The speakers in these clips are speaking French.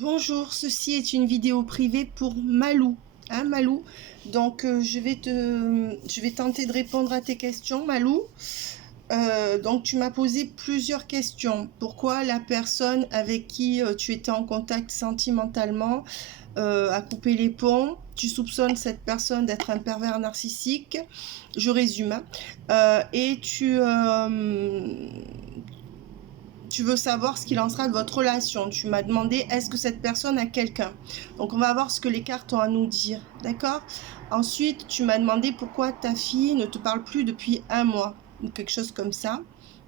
Bonjour, ceci est une vidéo privée pour Malou. Hein, Malou? Donc, je vais tenter de répondre à tes questions, Malou. Donc, tu m'as posé plusieurs questions. Pourquoi la personne avec qui tu étais en contact sentimentalement a coupé les ponts? Tu soupçonnes cette personne d'être un pervers narcissique. Je résume. Hein. Et tu veux savoir ce qu'il en sera de votre relation. Tu m'as demandé est-ce que cette personne a quelqu'un. Donc on va voir ce que les cartes ont à nous dire, d'accord? Ensuite, tu m'as demandé pourquoi ta fille ne te parle plus depuis un mois, ou quelque chose comme ça.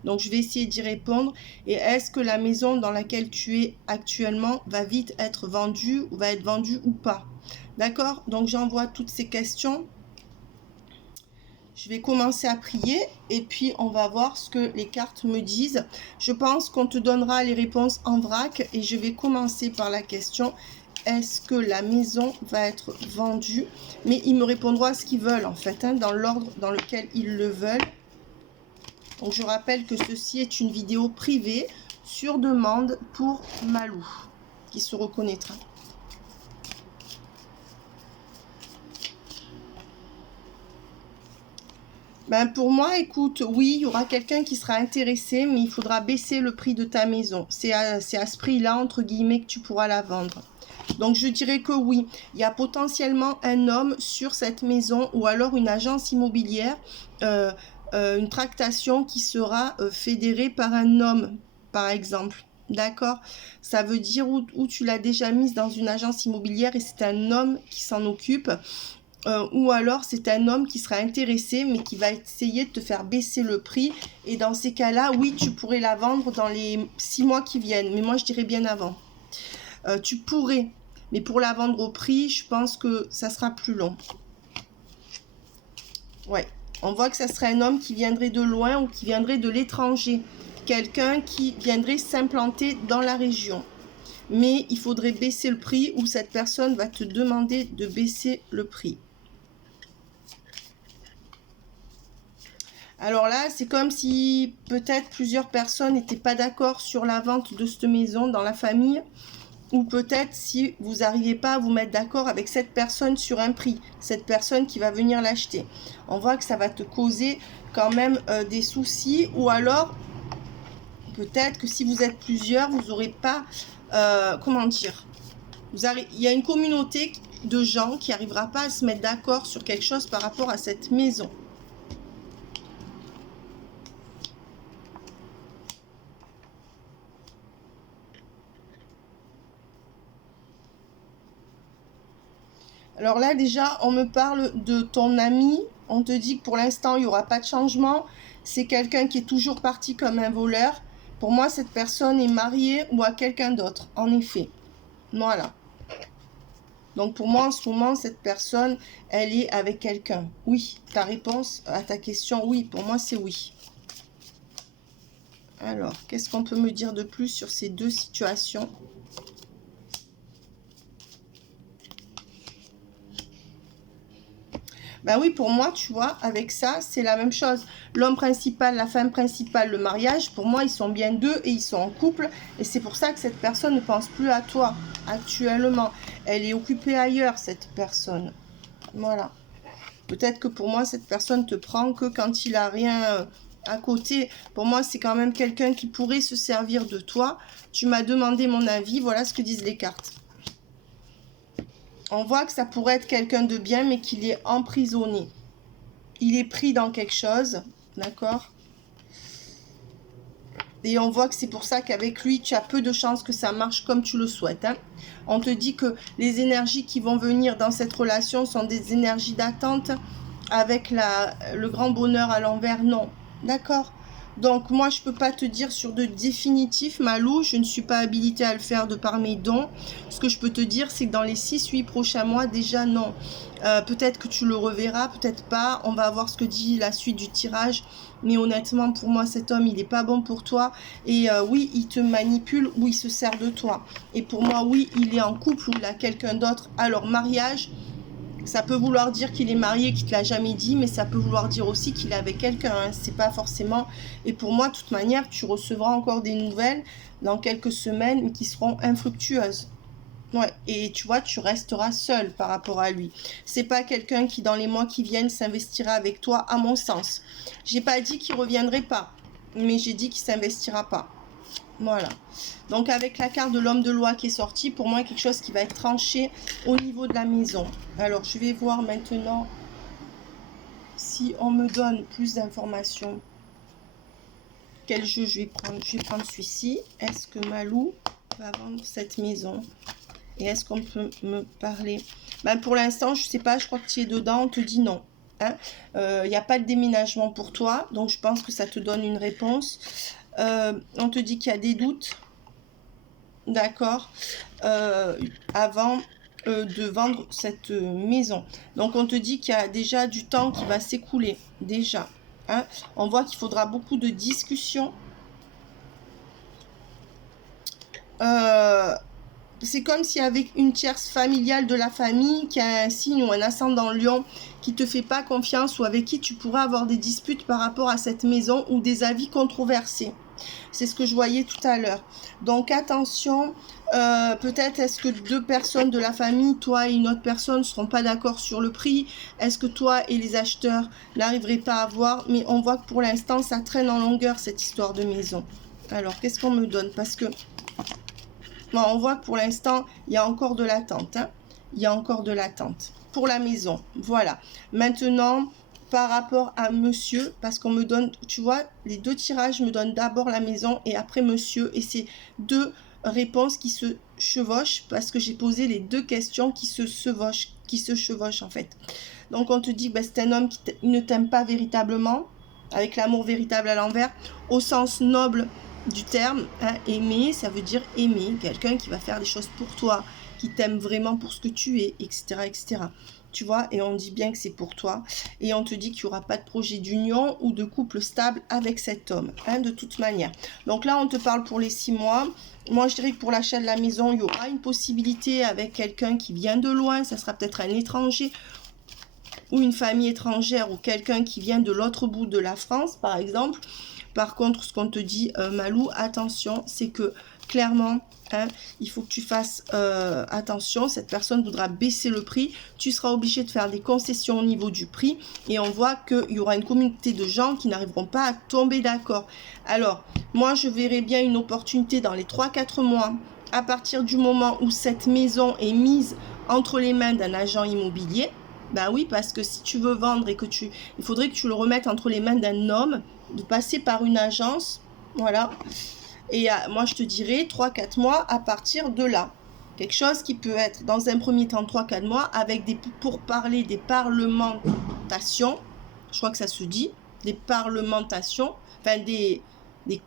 Donc je vais essayer d'y répondre. Et est-ce que la maison dans laquelle tu es actuellement va vite être vendue, ou va être vendue ou pas? D'accord? Donc j'envoie toutes ces questions. Je vais commencer à prier et puis on va voir ce que les cartes me disent. Je pense qu'on te donnera les réponses en vrac et je vais commencer par la question est-ce que la maison va être vendue? Mais ils me répondront à ce qu'ils veulent en fait, hein, dans l'ordre dans lequel ils le veulent. Donc je rappelle que ceci est une vidéo privée sur demande pour Malou qui se reconnaîtra. Ben pour moi, écoute, oui, il y aura quelqu'un qui sera intéressé, mais il faudra baisser le prix de ta maison. C'est à ce prix-là, entre guillemets, que tu pourras la vendre. Donc je dirais que oui, il y a potentiellement un homme sur cette maison ou alors une agence immobilière, une tractation qui sera fédérée par un homme, par exemple. D'accord? Ça veut dire où tu l'as déjà mise dans une agence immobilière et c'est un homme qui s'en occupe. Ou alors c'est un homme qui sera intéressé mais qui va essayer de te faire baisser le prix et dans ces cas-là, oui, tu pourrais la vendre dans les 6 mois qui viennent, mais moi je dirais bien avant. Tu pourrais, mais pour la vendre au prix, je pense que ça sera plus long. Ouais, on voit que ça serait un homme qui viendrait de loin ou qui viendrait de l'étranger, quelqu'un qui viendrait s'implanter dans la région. Mais il faudrait baisser le prix ou cette personne va te demander de baisser le prix. Alors là, c'est comme si peut-être plusieurs personnes n'étaient pas d'accord sur la vente de cette maison dans la famille. Ou peut-être si vous n'arrivez pas à vous mettre d'accord avec cette personne sur un prix. Cette personne qui va venir l'acheter. On voit que ça va te causer quand même des soucis. Ou alors, peut-être que si vous êtes plusieurs, vous n'aurez pas... comment dire, il y a une communauté de gens qui n'arrivera pas à se mettre d'accord sur quelque chose par rapport à cette maison. Alors là, déjà, on me parle de ton ami. On te dit que pour l'instant, il n'y aura pas de changement. C'est quelqu'un qui est toujours parti comme un voleur. Pour moi, cette personne est mariée ou à quelqu'un d'autre, en effet. Voilà. Donc pour moi, en ce moment, cette personne, elle est avec quelqu'un. Oui, ta réponse à ta question, oui, pour moi, c'est oui. Alors, qu'est-ce qu'on peut me dire de plus sur ces deux situations ? Ben oui, pour moi, tu vois, avec ça, c'est la même chose. L'homme principal, la femme principale, le mariage, pour moi, ils sont bien deux et ils sont en couple. Et c'est pour ça que cette personne ne pense plus à toi actuellement. Elle est occupée ailleurs, cette personne. Voilà. Peut-être que pour moi, cette personne te prend que quand il a rien à côté. Pour moi, c'est quand même quelqu'un qui pourrait se servir de toi. Tu m'as demandé mon avis, voilà ce que disent les cartes. On voit que ça pourrait être quelqu'un de bien, mais qu'il est emprisonné. Il est pris dans quelque chose, d'accord? Et on voit que c'est pour ça qu'avec lui, tu as peu de chances que ça marche comme tu le souhaites. Hein. On te dit que les énergies qui vont venir dans cette relation sont des énergies d'attente avec le grand bonheur à l'envers, non. D'accord? Donc moi, je ne peux pas te dire sur de définitif, Malou, je ne suis pas habilitée à le faire de par mes dons. Ce que je peux te dire, c'est que dans les 6-8 prochains mois, déjà non. Peut-être que tu le reverras, peut-être pas. On va voir ce que dit la suite du tirage. Mais honnêtement, pour moi, cet homme, il n'est pas bon pour toi. Et oui, il te manipule ou il se sert de toi. Et pour moi, oui, il est en couple ou il a quelqu'un d'autre. Alors, mariage, ça peut vouloir dire qu'il est marié, qu'il ne te l'a jamais dit, mais ça peut vouloir dire aussi qu'il est avec quelqu'un. Hein. C'est pas forcément... Et pour moi, de toute manière, tu recevras encore des nouvelles dans quelques semaines, mais qui seront infructueuses. Ouais, et tu vois, tu resteras seul par rapport à lui. C'est pas quelqu'un qui, dans les mois qui viennent, s'investira avec toi, à mon sens. J'ai pas dit qu'il reviendrait pas, mais j'ai dit qu'il s'investira pas. Voilà. Donc avec la carte de l'homme de loi qui est sortie, pour moi, quelque chose qui va être tranché au niveau de la maison. Alors, je vais voir maintenant si on me donne plus d'informations. Quel jeu je vais prendre? Je vais prendre celui-ci. Est-ce que Malou va vendre cette maison? Et est-ce qu'on peut me parler? Ben, pour l'instant, je sais pas, je crois que tu es dedans, on te dit non. Hein? Y a pas de déménagement pour toi, donc je pense que ça te donne une réponse. On te dit qu'il y a des doutes, d'accord, avant de vendre cette maison. Donc on te dit qu'il y a déjà du temps qui va s'écouler, déjà. Hein? On voit qu'il faudra beaucoup de discussions. C'est comme si avec une tierce familiale de la famille qui a un signe ou un ascendant lion qui te fait pas confiance ou avec qui tu pourras avoir des disputes par rapport à cette maison ou des avis controversés. C'est ce que je voyais tout à l'heure. Donc attention, peut-être est-ce que deux personnes de la famille, toi et une autre personne, ne seront pas d'accord sur le prix? Est-ce que toi et les acheteurs n'arriveraient pas à voir? Mais on voit que pour l'instant, ça traîne en longueur cette histoire de maison. Alors, qu'est-ce qu'on me donne? Parce que bon, on voit que pour l'instant, il y a encore de l'attente. Hein, il y a encore de l'attente pour la maison. Voilà. Maintenant, par rapport à monsieur, parce qu'on me donne, tu vois, les deux tirages me donnent d'abord la maison et après monsieur. Et c'est deux réponses qui se chevauchent parce que j'ai posé les deux questions qui se chevauchent en fait. Donc on te dit, bah, c'est un homme qui ne t'aime pas véritablement, avec l'amour véritable à l'envers, au sens noble du terme. Hein, aimer, ça veut dire aimer, quelqu'un qui va faire des choses pour toi, qui t'aime vraiment pour ce que tu es, etc., etc. Tu vois, et on dit bien que c'est pour toi. Et on te dit qu'il n'y aura pas de projet d'union ou de couple stable avec cet homme, hein, de toute manière. Donc là, on te parle pour les 6 mois. Moi, je dirais que pour l'achat de la maison, il y aura une possibilité avec quelqu'un qui vient de loin. Ça sera peut-être un étranger ou une famille étrangère ou quelqu'un qui vient de l'autre bout de la France, par exemple. Par contre, ce qu'on te dit, Malou, attention, c'est que clairement, hein, il faut que tu fasses attention. Cette personne voudra baisser le prix. Tu seras obligé de faire des concessions au niveau du prix. Et on voit qu'il y aura une communauté de gens qui n'arriveront pas à tomber d'accord. Alors, moi, je verrais bien une opportunité dans les 3-4 mois, à partir du moment où cette maison est mise entre les mains d'un agent immobilier. Ben oui, parce que si tu veux vendre et que il faudrait que tu le remettes entre les mains d'un homme, de passer par une agence, voilà. Et moi, je te dirais 3-4 mois à partir de là. Quelque chose qui peut être, dans un premier temps, 3-4 mois, avec des pourparlers, des parlementations, je crois que ça se dit, des parlementations, enfin des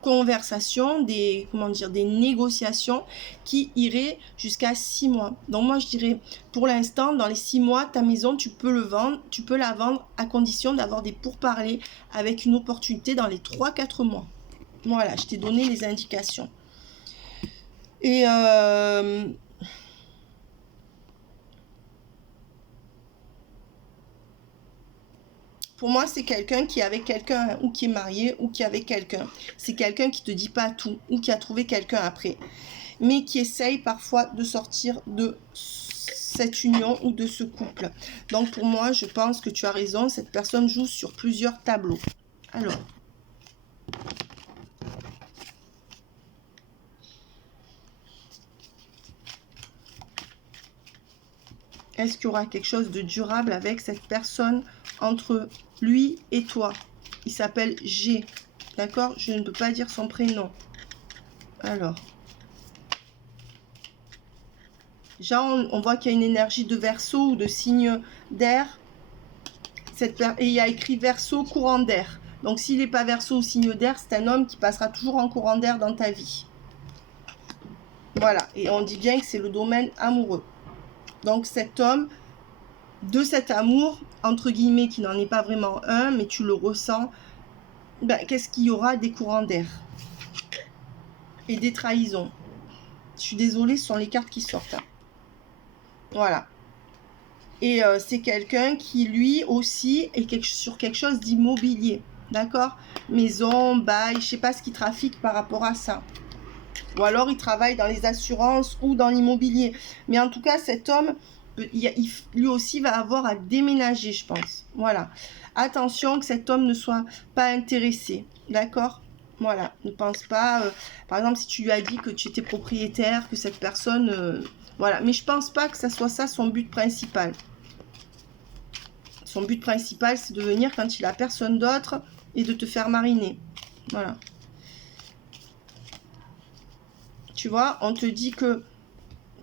conversations, des négociations qui iraient jusqu'à 6 mois. Donc moi je dirais, pour l'instant, dans les 6 mois, ta maison, tu peux la vendre à condition d'avoir des pourparlers avec une opportunité dans les 3-4 mois. Voilà, je t'ai donné les indications. Et pour moi, c'est quelqu'un qui est avec quelqu'un ou qui est marié ou qui est avec quelqu'un. C'est quelqu'un qui te dit pas tout ou qui a trouvé quelqu'un après. Mais qui essaye parfois de sortir de cette union ou de ce couple. Donc pour moi, je pense que tu as raison. Cette personne joue sur plusieurs tableaux. Alors. Est-ce qu'il y aura quelque chose de durable avec cette personne entre lui et toi? Il s'appelle G. D'accord? Je ne peux pas dire son prénom. Alors. Déjà, on voit qu'il y a une énergie de Verseau ou de signe d'air. Et il y a écrit Verseau, courant d'air. Donc, s'il n'est pas Verseau ou signe d'air, c'est un homme qui passera toujours en courant d'air dans ta vie. Voilà. Et on dit bien que c'est le domaine amoureux. Donc, cet homme, de cet amour, entre guillemets, qui n'en est pas vraiment un, mais tu le ressens, ben, qu'est-ce qu'il y aura? Des courants d'air. Et des trahisons. Je suis désolée, ce sont les cartes qui sortent. Hein. Voilà. Et c'est quelqu'un qui, lui aussi, est sur quelque chose d'immobilier. D'accord? Maison, bail, je sais pas ce qu'il trafique par rapport à ça. Ou alors il travaille dans les assurances ou dans l'immobilier. Mais en tout cas, cet homme, lui aussi va avoir à déménager, je pense. Voilà. Attention que cet homme ne soit pas intéressé. D'accord ? Voilà. Ne pense pas... par exemple, si tu lui as dit que tu étais propriétaire, que cette personne... voilà. Mais je pense pas que ça soit ça son but principal. Son but principal, c'est de venir quand il a personne d'autre et de te faire mariner. Voilà. Tu vois, on te dit que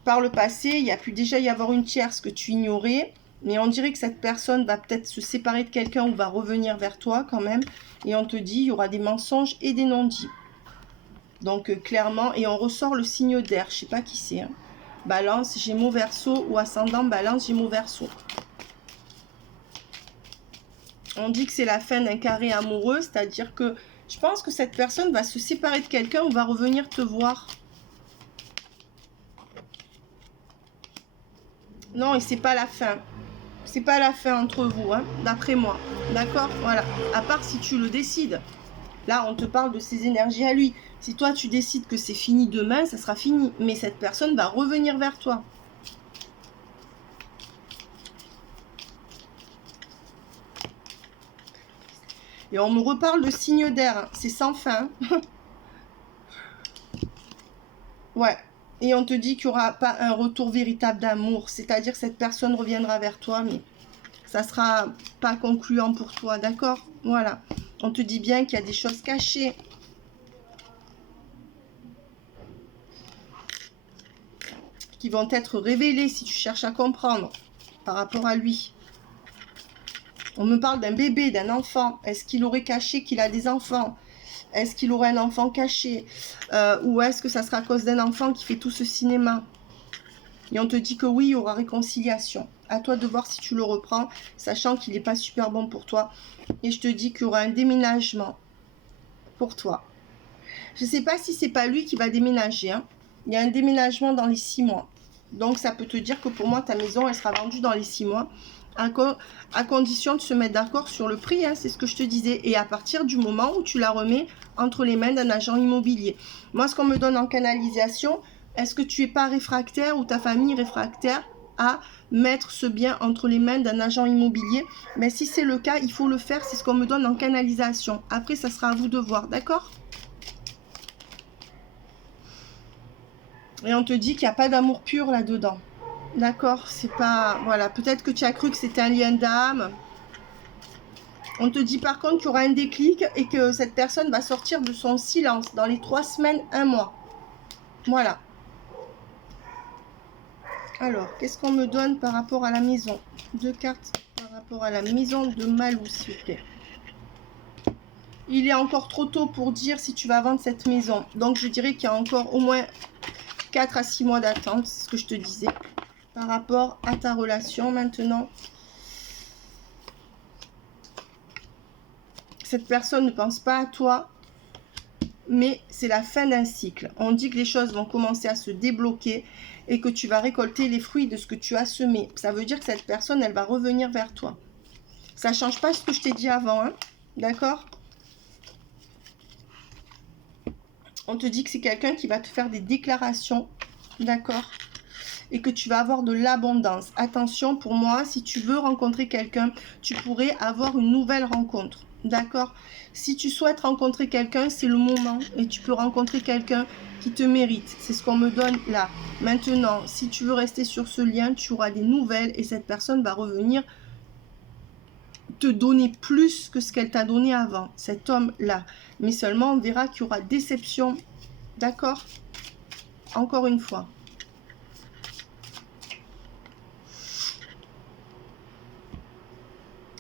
par le passé, il y a pu déjà y avoir une tierce que tu ignorais, mais on dirait que cette personne va peut-être se séparer de quelqu'un ou va revenir vers toi quand même. Et on te dit, il y aura des mensonges et des non-dits. Donc clairement, et on ressort le signe d'air, je sais pas qui c'est. Hein. Balance, Gémeaux, Verseau ou ascendant Balance, Gémeaux, Verseau. On dit que c'est la fin d'un carré amoureux, c'est-à-dire que je pense que cette personne va se séparer de quelqu'un ou va revenir te voir. Non, et c'est pas la fin. C'est pas la fin entre vous, hein, d'après moi. D'accord ? Voilà. À part si tu le décides. Là, on te parle de ses énergies à lui. Si toi, tu décides que c'est fini demain, ça sera fini. Mais cette personne va revenir vers toi. Et on me reparle de signe d'air. Hein. C'est sans fin. Ouais. Et on te dit qu'il n'y aura pas un retour véritable d'amour. C'est-à-dire que cette personne reviendra vers toi, mais ça sera pas concluant pour toi. D'accord ? Voilà. On te dit bien qu'il y a des choses cachées. Qui vont être révélées si tu cherches à comprendre par rapport à lui. On me parle d'un bébé, d'un enfant. Est-ce qu'il aurait caché qu'il a des enfants ? Est-ce qu'il aurait un enfant caché ? Ou est-ce que ça sera à cause d'un enfant qui fait tout ce cinéma ? Et on te dit que oui, il y aura réconciliation. À toi de voir si tu le reprends, sachant qu'il n'est pas super bon pour toi. Et je te dis qu'il y aura un déménagement pour toi. Je ne sais pas si c'est pas lui qui va déménager. Hein. Il y a un déménagement dans les 6 mois. Donc ça peut te dire que pour moi, ta maison, elle sera vendue dans les 6 mois. À condition de se mettre d'accord sur le prix, hein, c'est ce que je te disais. Et à partir du moment où tu la remets entre les mains d'un agent immobilier. Moi, ce qu'on me donne en canalisation, est-ce que tu n'es pas réfractaire ou ta famille est réfractaire à mettre ce bien entre les mains d'un agent immobilier? Mais si c'est le cas, il faut le faire. C'est ce qu'on me donne en canalisation. Après, ça sera à vous de voir, d'accord ? Et on te dit qu'il n'y a pas d'amour pur là-dedans. D'accord, c'est pas... Voilà, peut-être que tu as cru que c'était un lien d'âme. On te dit par contre qu'il y aura un déclic et que cette personne va sortir de son silence dans les 3 semaines, 1 mois. Voilà. Alors, qu'est-ce qu'on me donne par rapport à la maison? 2 cartes par rapport à la maison de Malou, s'il vous plaît. Il est encore trop tôt pour dire si tu vas vendre cette maison. Donc, je dirais qu'il y a encore au moins 4 à 6 mois d'attente, c'est ce que je te disais. Par rapport à ta relation maintenant. Cette personne ne pense pas à toi, mais c'est la fin d'un cycle. On dit que les choses vont commencer à se débloquer et que tu vas récolter les fruits de ce que tu as semé. Ça veut dire que cette personne, elle va revenir vers toi. Ça ne change pas ce que je t'ai dit avant, hein, d'accord ? On te dit que c'est quelqu'un qui va te faire des déclarations, d'accord ? Et que tu vas avoir de l'abondance. Attention, pour moi, si tu veux rencontrer quelqu'un, tu pourrais avoir une nouvelle rencontre. D'accord ? Si tu souhaites rencontrer quelqu'un, c'est le moment. Et tu peux rencontrer quelqu'un qui te mérite. C'est ce qu'on me donne là. Maintenant, si tu veux rester sur ce lien, tu auras des nouvelles et cette personne va revenir te donner plus que ce qu'elle t'a donné avant. Cet homme-là. Mais seulement, on verra qu'il y aura déception. D'accord ? Encore une fois.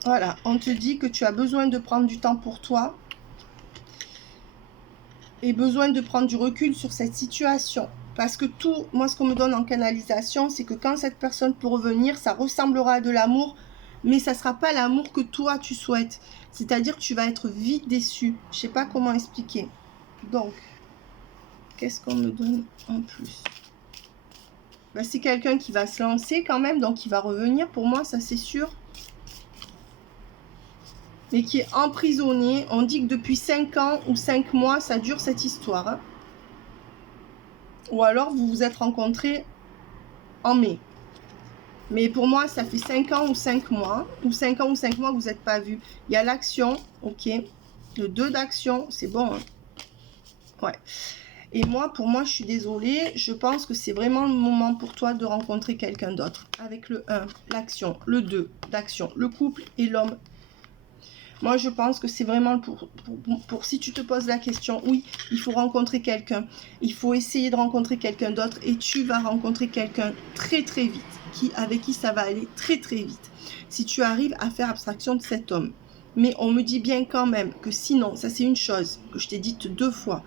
Voilà, on te dit que tu as besoin de prendre du temps pour toi et besoin de prendre du recul sur cette situation. Parce que tout, moi ce qu'on me donne en canalisation, c'est que quand cette personne peut revenir, ça ressemblera à de l'amour, mais ça ne sera pas l'amour que toi tu souhaites. C'est-à-dire que tu vas être vite déçu. Je ne sais pas comment expliquer. Donc, qu'est-ce qu'on me donne en plus? Ben, c'est quelqu'un qui va se lancer quand même, donc il va revenir. Pour moi, ça c'est sûr. Mais qui est emprisonné. On dit que depuis 5 ans ou 5 mois, ça dure cette histoire. Hein. Ou alors, vous vous êtes rencontrés en mai. Mais pour moi, ça fait 5 ans ou 5 mois. Ou 5 ans ou 5 mois que vous n'êtes pas vus. Il y a l'action, ok. Le 2 d'action, c'est bon. Hein. Ouais. Et moi, pour moi, je suis désolée. Je pense que c'est vraiment le moment pour toi de rencontrer quelqu'un d'autre. Avec le 1, l'action. Le 2, d'action. Le couple et l'homme. Moi, je pense que c'est vraiment pour si tu te poses la question, oui, il faut rencontrer quelqu'un. Il faut essayer de rencontrer quelqu'un d'autre et tu vas rencontrer quelqu'un très très vite, avec qui ça va aller très très vite. Si tu arrives à faire abstraction de cet homme. Mais on me dit bien quand même que sinon, ça c'est une chose que je t'ai dite 2 fois.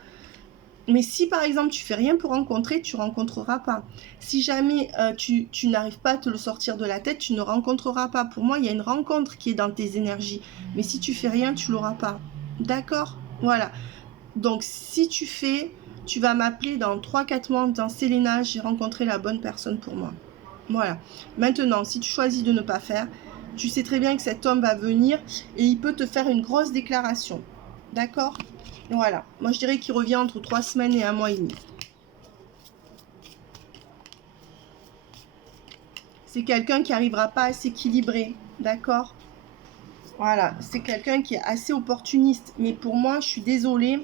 Mais si par exemple tu fais rien pour rencontrer, tu rencontreras pas. Si jamais tu n'arrives pas à te le sortir de la tête, tu ne rencontreras pas. Pour moi, il y a une rencontre qui est dans tes énergies. Mais si tu fais rien, tu l'auras pas. D'accord? Voilà. Donc si tu fais, tu vas m'appeler dans 3-4 mois en disant Célena, j'ai rencontré la bonne personne pour moi. Voilà. Maintenant, si tu choisis de ne pas faire, tu sais très bien que cet homme va venir et il peut te faire une grosse déclaration. D'accord? Voilà. Moi, je dirais qu'il revient entre 3 semaines et 1 mois et demi. C'est quelqu'un qui n'arrivera pas à s'équilibrer. D'accord? Voilà. C'est quelqu'un qui est assez opportuniste. Mais pour moi, je suis désolée,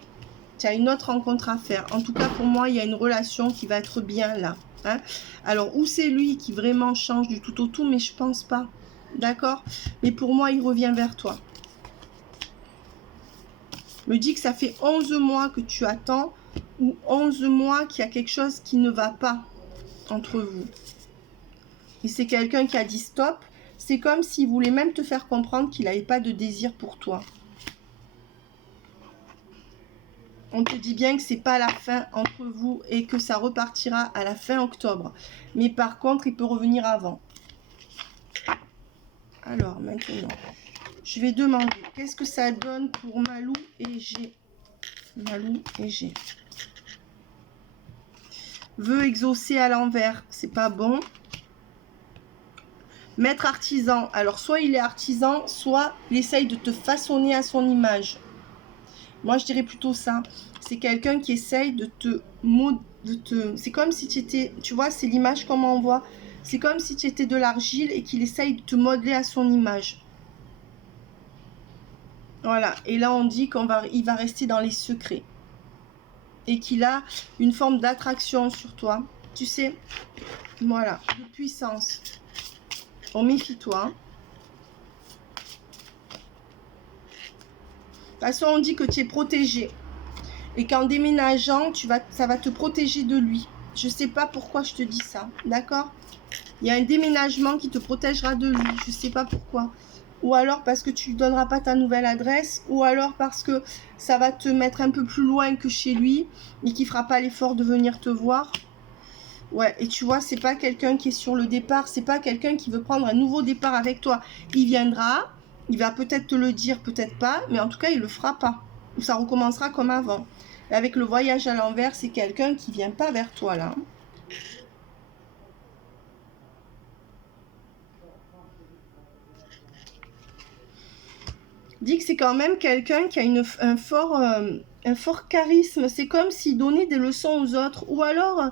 tu as une autre rencontre à faire. En tout cas, pour moi, il y a une relation qui va être bien là. Hein? Alors, ou c'est lui qui vraiment change du tout au tout, mais je pense pas. D'accord? Mais pour moi, il revient vers toi. Me dit que ça fait 11 mois que tu attends ou 11 mois qu'il y a quelque chose qui ne va pas entre vous. Et c'est quelqu'un qui a dit stop. C'est comme s'il voulait même te faire comprendre qu'il n'avait pas de désir pour toi. On te dit bien que c'est pas la fin entre vous et que ça repartira à la fin octobre. Mais par contre, il peut revenir avant. Alors, maintenant, je vais demander qu'est-ce que ça donne pour Malou et G. Malou et G. Veut exaucer à l'envers, c'est pas bon. Maître artisan, alors soit il est artisan, soit il essaye de te façonner à son image. Moi, je dirais plutôt ça. C'est quelqu'un qui essaye de te... C'est comme si tu étais... Tu vois, c'est l'image qu'on m'envoie. C'est comme si tu étais de l'argile et qu'il essaye de te modeler à son image. Voilà. Et là, on dit qu'il va rester dans les secrets. Et qu'il a une forme d'attraction sur toi. Tu sais, voilà, de puissance. Bon, méfie-toi. De toute façon, on dit que tu es protégé. Et qu'en déménageant, ça va te protéger de lui. Je ne sais pas pourquoi je te dis ça. D'accord? Il y a un déménagement qui te protégera de lui. Je ne sais pas pourquoi. Ou alors parce que tu ne lui donneras pas ta nouvelle adresse. Ou alors parce que ça va te mettre un peu plus loin que chez lui. Et qu'il ne fera pas l'effort de venir te voir. Ouais, et tu vois, c'est pas quelqu'un qui est sur le départ. C'est pas quelqu'un qui veut prendre un nouveau départ avec toi. Il viendra. Il va peut-être te le dire, peut-être pas. Mais en tout cas, il ne le fera pas. Ou ça recommencera comme avant. Et avec le voyage à l'envers, c'est quelqu'un qui vient pas vers toi là. Dit que c'est quand même quelqu'un qui a un fort charisme. C'est comme s'il donnait des leçons aux autres. Ou alors,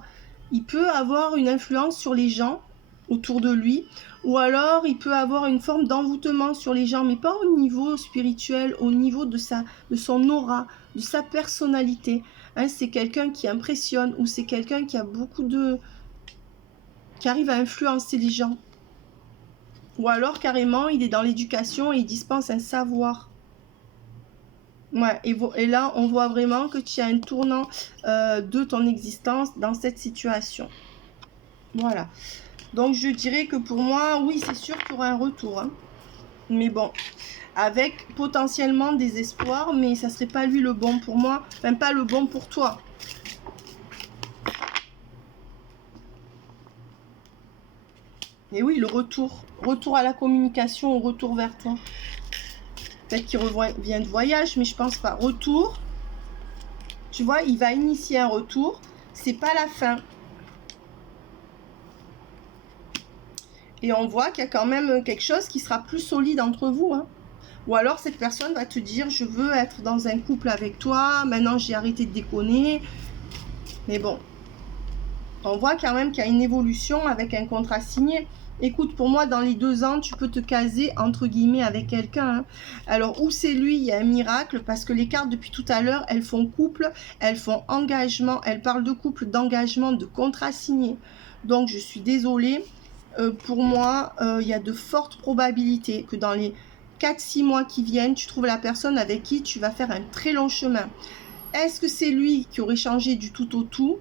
il peut avoir une influence sur les gens autour de lui. Ou alors, il peut avoir une forme d'envoûtement sur les gens, mais pas au niveau spirituel, au niveau de son aura, de sa personnalité. Hein, c'est quelqu'un qui impressionne ou c'est quelqu'un qui a qui arrive à influencer les gens. Ou alors, carrément, il est dans l'éducation et il dispense un savoir. Ouais, et là, on voit vraiment que tu as un tournant de ton existence dans cette situation. Voilà. Donc, je dirais que pour moi, oui, c'est sûr qu'il y aura un retour. Hein. Mais bon, avec potentiellement des espoirs, mais ça serait pas lui le bon pour moi. Enfin, pas le bon pour toi. Et oui, le retour. Retour à la communication, retour vers toi. Peut-être qu'il revient de voyage, mais je pense pas. Retour. Tu vois, il va initier un retour. C'est pas la fin. Et on voit qu'il y a quand même quelque chose qui sera plus solide entre vous. Hein. Ou alors cette personne va te dire, je veux être dans un couple avec toi. Maintenant, j'ai arrêté de déconner. Mais bon. On voit quand même qu'il y a une évolution avec un contrat signé. Écoute, pour moi, dans les 2 ans, tu peux te caser, entre guillemets, avec quelqu'un. Hein. Alors, où c'est lui, il y a un miracle, parce que les cartes, depuis tout à l'heure, elles font couple, elles font engagement, elles parlent de couple, d'engagement, de contrat signé. Donc, je suis désolée. Pour moi, il y a de fortes probabilités que dans les 4-6 mois qui viennent, tu trouves la personne avec qui tu vas faire un très long chemin. Est-ce que c'est lui qui aurait changé du tout au tout ?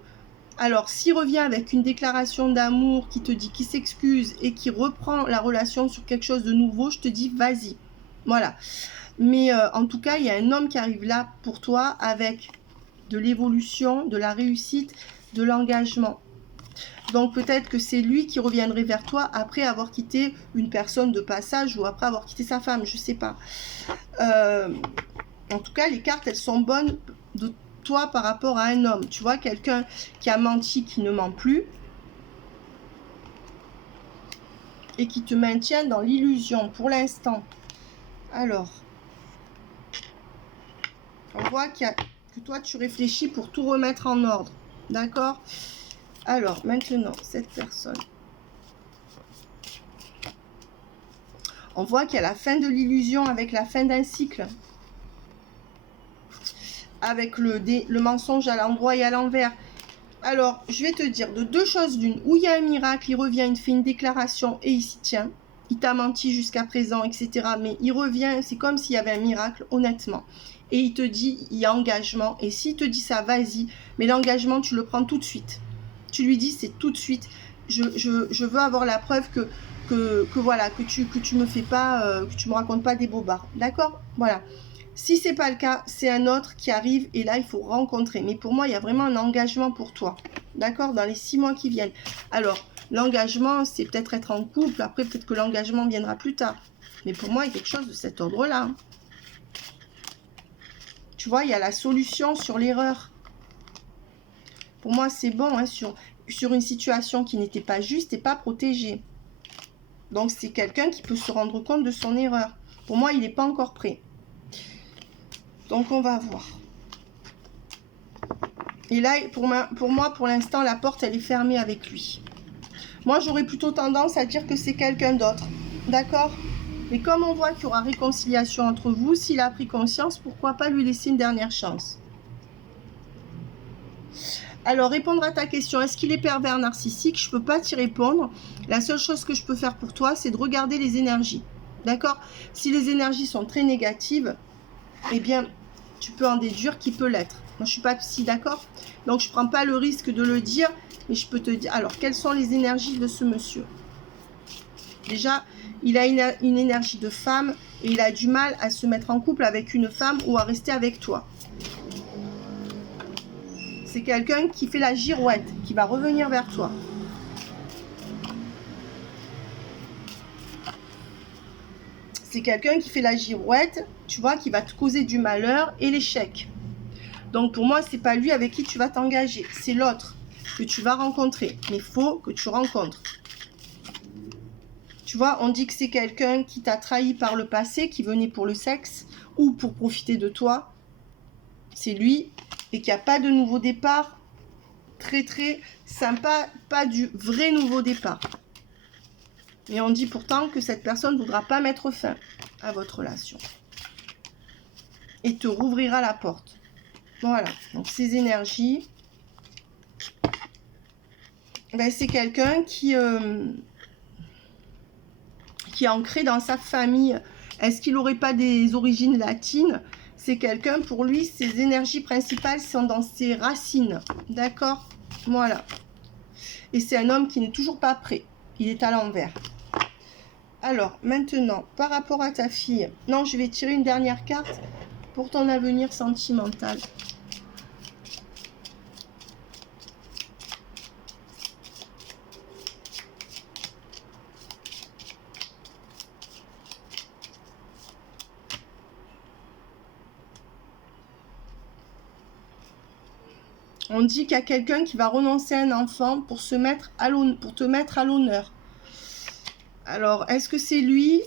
Alors, s'il revient avec une déclaration d'amour qui te dit qu'il s'excuse et qui reprend la relation sur quelque chose de nouveau, je te dis vas-y. Voilà. Mais en tout cas, il y a un homme qui arrive là pour toi avec de l'évolution, de la réussite, de l'engagement. Donc peut-être que c'est lui qui reviendrait vers toi après avoir quitté une personne de passage ou après avoir quitté sa femme, je sais pas. En tout cas, les cartes, elles sont bonnes de toi par rapport à un homme. Tu vois, quelqu'un qui a menti, qui ne ment plus. Et qui te maintient dans l'illusion pour l'instant. Alors, on voit que toi, tu réfléchis pour tout remettre en ordre. D'accord ? Alors, maintenant, cette personne. On voit qu'il y a la fin de l'illusion avec la fin d'un cycle. Avec le mensonge à l'endroit et à l'envers. Alors, je vais te dire de 2 choses d'une. Où il y a un miracle, il revient, il fait une déclaration et il s'y tient. Il t'a menti jusqu'à présent, etc. Mais il revient, c'est comme s'il y avait un miracle, honnêtement. Et il te dit, il y a engagement. Et s'il te dit ça, vas-y. Mais l'engagement, tu le prends tout de suite. Tu lui dis, c'est tout de suite. Je veux avoir la preuve que voilà, que tu me fais pas, que tu me racontes pas des bobards. D'accord ? Voilà. Si c'est pas le cas, c'est un autre qui arrive et là, il faut rencontrer. Mais pour moi, il y a vraiment un engagement pour toi. D'accord ? Dans les 6 mois qui viennent. Alors, l'engagement, c'est peut-être être en couple. Après, peut-être que l'engagement viendra plus tard. Mais pour moi, il y a quelque chose de cet ordre-là. Tu vois, il y a la solution sur l'erreur. Pour moi, c'est bon, hein, sur une situation qui n'était pas juste et pas protégée. Donc, c'est quelqu'un qui peut se rendre compte de son erreur. Pour moi, il n'est pas encore prêt. Donc, on va voir. Et là, pour moi, pour l'instant, la porte, elle est fermée avec lui. Moi, j'aurais plutôt tendance à dire que c'est quelqu'un d'autre. D'accord ? Mais comme on voit qu'il y aura réconciliation entre vous, s'il a pris conscience, pourquoi pas lui laisser une dernière chance ? Alors, répondre à ta question, est-ce qu'il est pervers narcissique ? Je ne peux pas t'y répondre. La seule chose que je peux faire pour toi, c'est de regarder les énergies. D'accord ? Si les énergies sont très négatives, eh bien, tu peux en déduire qu'il peut l'être. Moi, je ne suis pas psy, d'accord ? Donc, je ne prends pas le risque de le dire, mais je peux te dire... Alors, quelles sont les énergies de ce monsieur ? Déjà, il a une énergie de femme et il a du mal à se mettre en couple avec une femme ou à rester avec toi. C'est quelqu'un qui fait la girouette, qui va revenir vers toi. C'est quelqu'un qui fait la girouette, tu vois, qui va te causer du malheur et l'échec. Donc pour moi, c'est pas lui avec qui tu vas t'engager, c'est l'autre que tu vas rencontrer. Mais il faut que tu rencontres. Tu vois, on dit que c'est quelqu'un qui t'a trahi par le passé, qui venait pour le sexe ou pour profiter de toi. C'est lui et qu'il n'y a pas de nouveau départ. Très très sympa, pas du vrai nouveau départ. Et on dit pourtant que cette personne ne voudra pas mettre fin à votre relation. Et te rouvrira la porte. Voilà, donc ces énergies, ben, c'est quelqu'un qui est ancré dans sa famille. Est-ce qu'il n'aurait pas des origines latines ? C'est quelqu'un, pour lui, ses énergies principales sont dans ses racines. D'accord ? Voilà. Et c'est un homme qui n'est toujours pas prêt. Il est à l'envers. Alors, maintenant, par rapport à ta fille, non, je vais tirer une dernière carte pour ton avenir sentimental. On dit qu'il y a quelqu'un qui va renoncer à un enfant pour te mettre à l'honneur. Alors, est-ce que c'est lui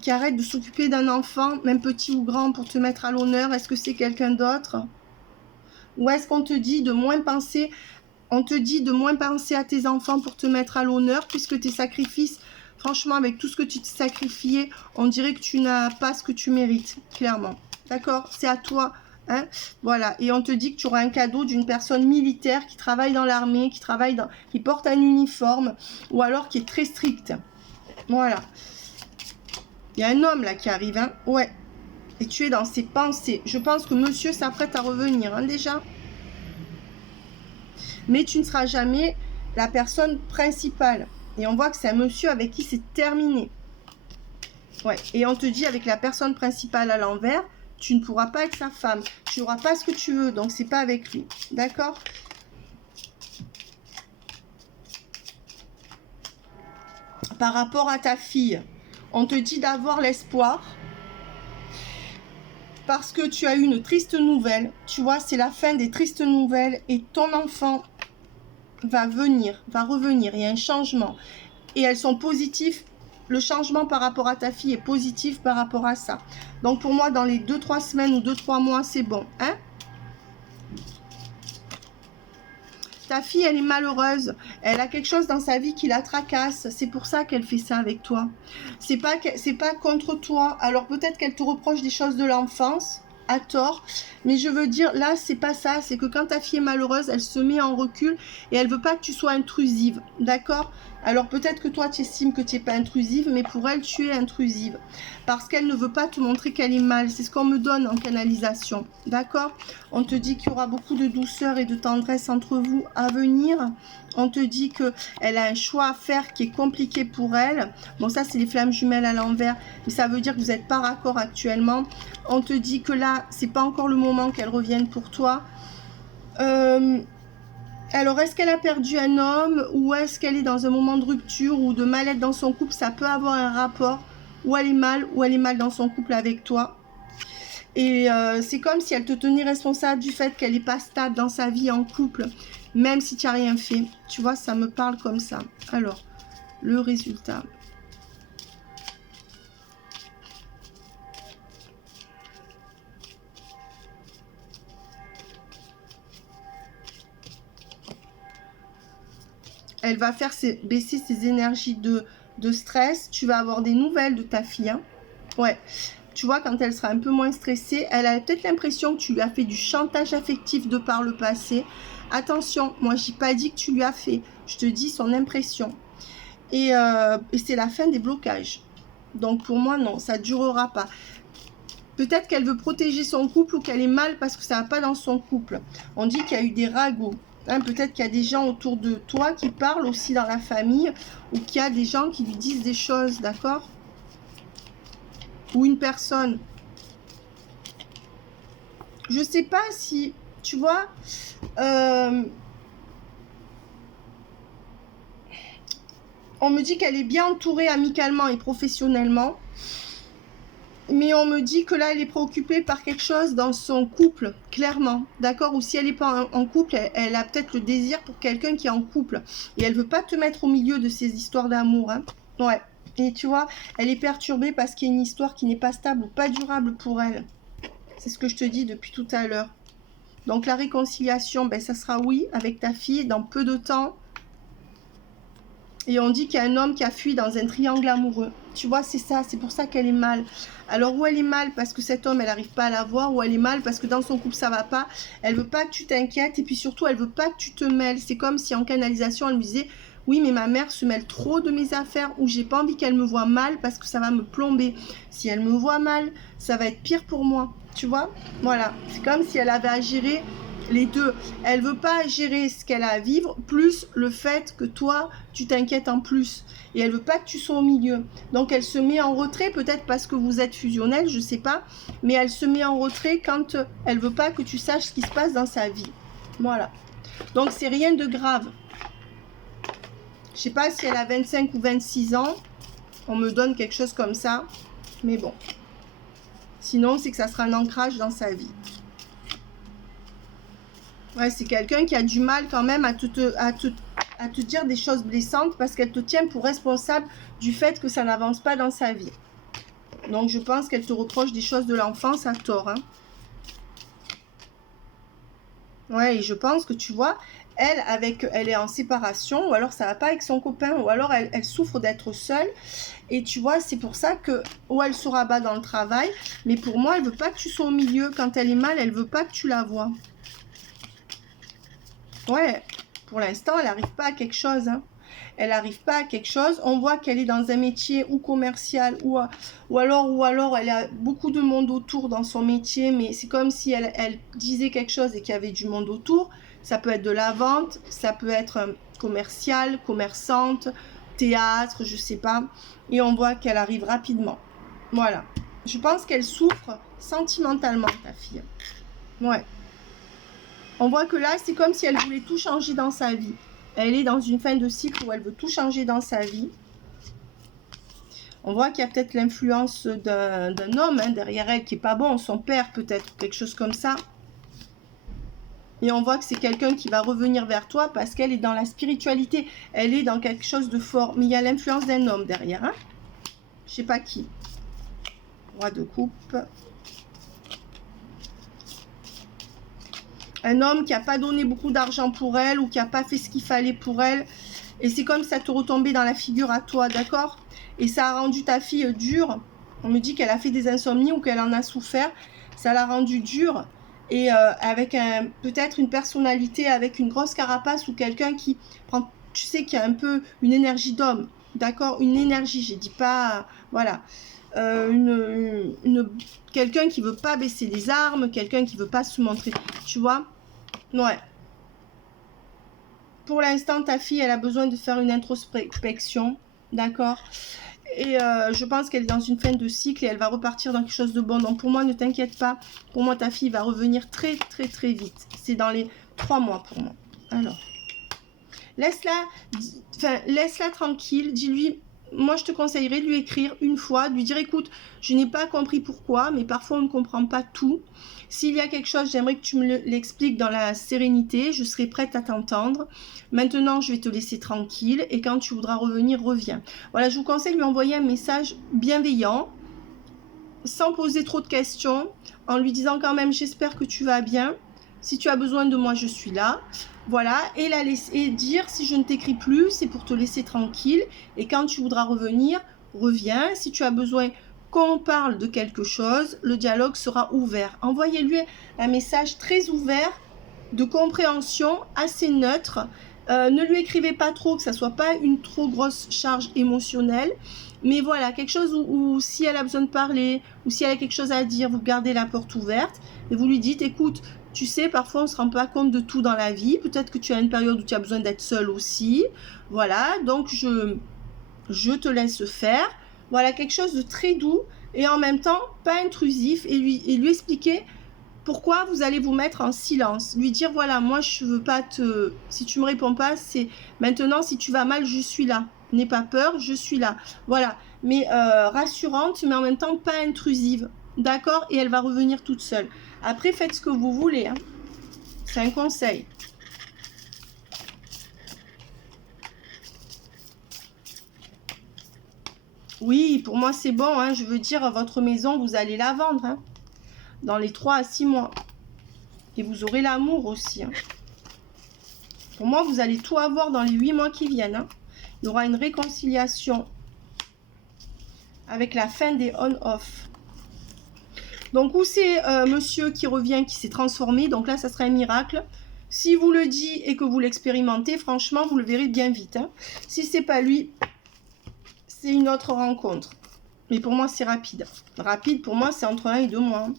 qui arrête de s'occuper d'un enfant, même petit ou grand, pour te mettre à l'honneur? Est-ce que c'est quelqu'un d'autre? Ou est-ce qu'on te dit de moins penser On te dit de moins penser à tes enfants pour te mettre à l'honneur, puisque tes sacrifices, franchement, avec tout ce que tu t'es sacrifié, on dirait que tu n'as pas ce que tu mérites, clairement. D'accord? C'est à toi. Hein, voilà, et on te dit que tu auras un cadeau d'une personne militaire qui travaille dans l'armée, qui porte un uniforme, ou alors qui est très stricte. Voilà. Il y a un homme là qui arrive, hein. Ouais. Et tu es dans ses pensées. Je pense que monsieur s'apprête à revenir, hein, déjà. Mais tu ne seras jamais la personne principale. Et on voit que c'est un monsieur avec qui c'est terminé. Ouais. Et on te dit avec la personne principale à l'envers, tu ne pourras pas être sa femme. Tu n'auras pas ce que tu veux, donc c'est pas avec lui. D'accord? Par rapport à ta fille, on te dit d'avoir l'espoir. Parce que tu as eu une triste nouvelle. Tu vois, c'est la fin des tristes nouvelles. Et ton enfant va revenir. Il y a un changement. Et elles sont positives. Le changement par rapport à ta fille est positif par rapport à ça. Donc pour moi, dans les 2-3 semaines ou 2-3 mois, c'est bon. Hein? Ta fille, elle est malheureuse. Elle a quelque chose dans sa vie qui la tracasse. C'est pour ça qu'elle fait ça avec toi. C'est pas contre toi. Alors peut-être qu'elle te reproche des choses de l'enfance, à tort. Mais je veux dire, là, c'est pas ça. C'est que quand ta fille est malheureuse, elle se met en recul et elle veut pas que tu sois intrusive. D'accord? Alors peut-être que toi, tu estimes que tu n'es pas intrusive, mais pour elle, tu es intrusive. Parce qu'elle ne veut pas te montrer qu'elle est mal. C'est ce qu'on me donne en canalisation. D'accord? On te dit qu'il y aura beaucoup de douceur et de tendresse entre vous à venir. On te dit qu'elle a un choix à faire qui est compliqué pour elle. Bon, ça, c'est les flammes jumelles à l'envers. Mais ça veut dire que vous n'êtes pas raccord actuellement. On te dit que là, c'est pas encore le moment qu'elle revienne pour toi. Alors, est-ce qu'elle a perdu un homme ou est-ce qu'elle est dans un moment de rupture ou de mal-être dans son couple? Ça peut avoir un rapport. Ou elle est mal dans son couple avec toi. Et c'est comme si elle te tenait responsable du fait qu'elle n'est pas stable dans sa vie en couple, même si tu n'as rien fait. Tu vois, ça me parle comme ça. Alors, le résultat. Elle va faire baisser ses énergies de stress. Tu vas avoir des nouvelles de ta fille. Hein. Ouais. Tu vois, quand elle sera un peu moins stressée, elle a peut-être l'impression que tu lui as fait du chantage affectif de par le passé. Attention, moi, je n'ai pas dit que tu lui as fait. Je te dis son impression. Et c'est la fin des blocages. Donc, pour moi, non, ça ne durera pas. Peut-être qu'elle veut protéger son couple ou qu'elle est mal parce que ça ne va pas dans son couple. On dit qu'il y a eu des ragots. Hein, peut-être qu'il y a des gens autour de toi qui parlent aussi dans la famille ou qu'il y a des gens qui lui disent des choses, d'accord? Ou une personne. Je sais pas si, tu vois, on me dit qu'elle est bien entourée amicalement et professionnellement. Mais on me dit que là, elle est préoccupée par quelque chose dans son couple, clairement, d'accord? Ou si elle n'est pas en couple, elle a peut-être le désir pour quelqu'un qui est en couple. Et elle veut pas te mettre au milieu de ces histoires d'amour, hein? Ouais. Et tu vois, elle est perturbée parce qu'il y a une histoire qui n'est pas stable ou pas durable pour elle. C'est ce que je te dis depuis tout à l'heure. Donc la réconciliation, ben, ça sera oui avec ta fille dans peu de temps. Et on dit qu'il y a un homme qui a fui dans un triangle amoureux. Tu vois, c'est ça, c'est pour ça qu'elle est mal. Alors, où elle est mal parce que cet homme, elle n'arrive pas à la voir, ou elle est mal parce que dans son couple, ça va pas. Elle veut pas que tu t'inquiètes, et puis surtout, elle veut pas que tu te mêles. C'est comme si en canalisation, elle me disait, oui, mais ma mère se mêle trop de mes affaires, ou j'ai pas envie qu'elle me voie mal parce que ça va me plomber. Si elle me voit mal, ça va être pire pour moi. Tu vois? Voilà. C'est comme si elle avait à gérer les deux. Elle veut pas gérer ce qu'elle a à vivre, plus le fait que toi, tu t'inquiètes en plus. Et elle veut pas que tu sois au milieu. Donc elle se met en retrait, peut-être parce que vous êtes fusionnels, je sais pas. Mais elle se met en retrait quand elle veut pas que tu saches ce qui se passe dans sa vie. Voilà. Donc c'est rien de grave. Je sais pas si elle a 25 ou 26 ans. On me donne quelque chose comme ça. Mais bon. Sinon, c'est que ça sera un ancrage dans sa vie. Ouais, c'est quelqu'un qui a du mal quand même à te dire des choses blessantes parce qu'elle te tient pour responsable du fait que ça n'avance pas dans sa vie. Donc, je pense qu'elle te reproche des choses de l'enfance à tort. Hein. Ouais, et je pense que tu vois, elle est en séparation, ou alors ça va pas avec son copain, ou alors elle souffre d'être seule. Et tu vois, c'est pour ça que, ou elle se rabat dans le travail, mais pour moi, elle veut pas que tu sois au milieu. Quand elle est mal, elle veut pas que tu la vois. Ouais, pour l'instant, elle n'arrive pas à quelque chose. Hein. Elle n'arrive pas à quelque chose. On voit qu'elle est dans un métier ou commercial, ou alors elle a beaucoup de monde autour dans son métier, mais c'est comme si elle disait quelque chose et qu'il y avait du monde autour. Ça peut être de la vente, ça peut être commercial, commerçante, théâtre, je sais pas. Et on voit qu'elle arrive rapidement. Voilà. Je pense qu'elle souffre sentimentalement, ta fille. Ouais. On voit que là, c'est comme si elle voulait tout changer dans sa vie. Elle est dans une fin de cycle où elle veut tout changer dans sa vie. On voit qu'il y a peut-être l'influence d'un homme hein, derrière elle qui n'est pas bon, son père peut-être, quelque chose comme ça. Et on voit que c'est quelqu'un qui va revenir vers toi parce qu'elle est dans la spiritualité. Elle est dans quelque chose de fort. Mais il y a l'influence d'un homme derrière. Hein. Je ne sais pas qui. Roi de coupe. Un homme qui n'a pas donné beaucoup d'argent pour elle ou qui n'a pas fait ce qu'il fallait pour elle. Et c'est comme ça te retombait dans la figure à toi, d'accord? Et ça a rendu ta fille dure. On me dit qu'elle a fait des insomnies ou qu'elle en a souffert. Ça l'a rendue dure. Et avec peut-être une personnalité, avec une grosse carapace ou quelqu'un qui prend, tu sais, qui a un peu une énergie d'homme. D'accord? Une énergie, je dis pas... Voilà. Quelqu'un qui veut pas baisser les armes, quelqu'un qui veut pas se montrer. Tu vois? Ouais. Pour l'instant, ta fille, elle a besoin de faire une introspection, d'accord? Et je pense qu'elle est dans une fin de cycle et elle va repartir dans quelque chose de bon. Donc pour moi, ne t'inquiète pas. Pour moi, ta fille va revenir très, très, très vite. C'est dans les 3 mois pour moi. Alors, laisse-la tranquille. Dis-lui, moi, je te conseillerais de lui écrire une fois, de lui dire, écoute, je n'ai pas compris pourquoi, mais parfois, on ne comprend pas tout. S'il y a quelque chose, j'aimerais que tu me l'expliques dans la sérénité. Je serai prête à t'entendre. Maintenant, je vais te laisser tranquille. Et quand tu voudras revenir, reviens. Voilà, je vous conseille de lui envoyer un message bienveillant, sans poser trop de questions, en lui disant quand même, j'espère que tu vas bien. Si tu as besoin de moi, je suis là. Voilà, et la laisser dire, si je ne t'écris plus, c'est pour te laisser tranquille. Et quand tu voudras revenir, reviens. Si tu as besoin qu'on parle de quelque chose, le dialogue sera ouvert. Envoyez-lui un message très ouvert, de compréhension, assez neutre. Ne lui écrivez pas trop, que ça soit pas une trop grosse charge émotionnelle. Mais voilà, quelque chose où si elle a besoin de parler, ou si elle a quelque chose à dire, vous gardez la porte ouverte. Et vous lui dites, écoute, tu sais, parfois on ne se rend pas compte de tout dans la vie. Peut-être que tu as une période où tu as besoin d'être seule aussi. Voilà, donc je te laisse faire. Voilà, quelque chose de très doux et en même temps pas intrusif et lui expliquer pourquoi vous allez vous mettre en silence. Lui dire, voilà, moi je veux pas te... Si tu me réponds pas, c'est maintenant, si tu vas mal, je suis là. N'aie pas peur, je suis là. Voilà, mais rassurante, mais en même temps pas intrusive. D'accord? Et elle va revenir toute seule. Après, faites ce que vous voulez. Hein. C'est un conseil. Oui, pour moi, c'est bon. Hein. Je veux dire, votre maison, vous allez la vendre. Hein. Dans les 3 à 6 mois. Et vous aurez l'amour aussi. Hein. Pour moi, vous allez tout avoir dans les 8 mois qui viennent. Hein. Il y aura une réconciliation avec la fin des on-off. Donc, où c'est monsieur qui revient, qui s'est transformé. Donc là, ça sera un miracle. Si vous le dit et que vous l'expérimentez, franchement, vous le verrez bien vite. Hein. Si c'est pas lui, c'est une autre rencontre. Mais pour moi, c'est rapide. Rapide, pour moi, c'est entre 1 et 2 mois. Hein.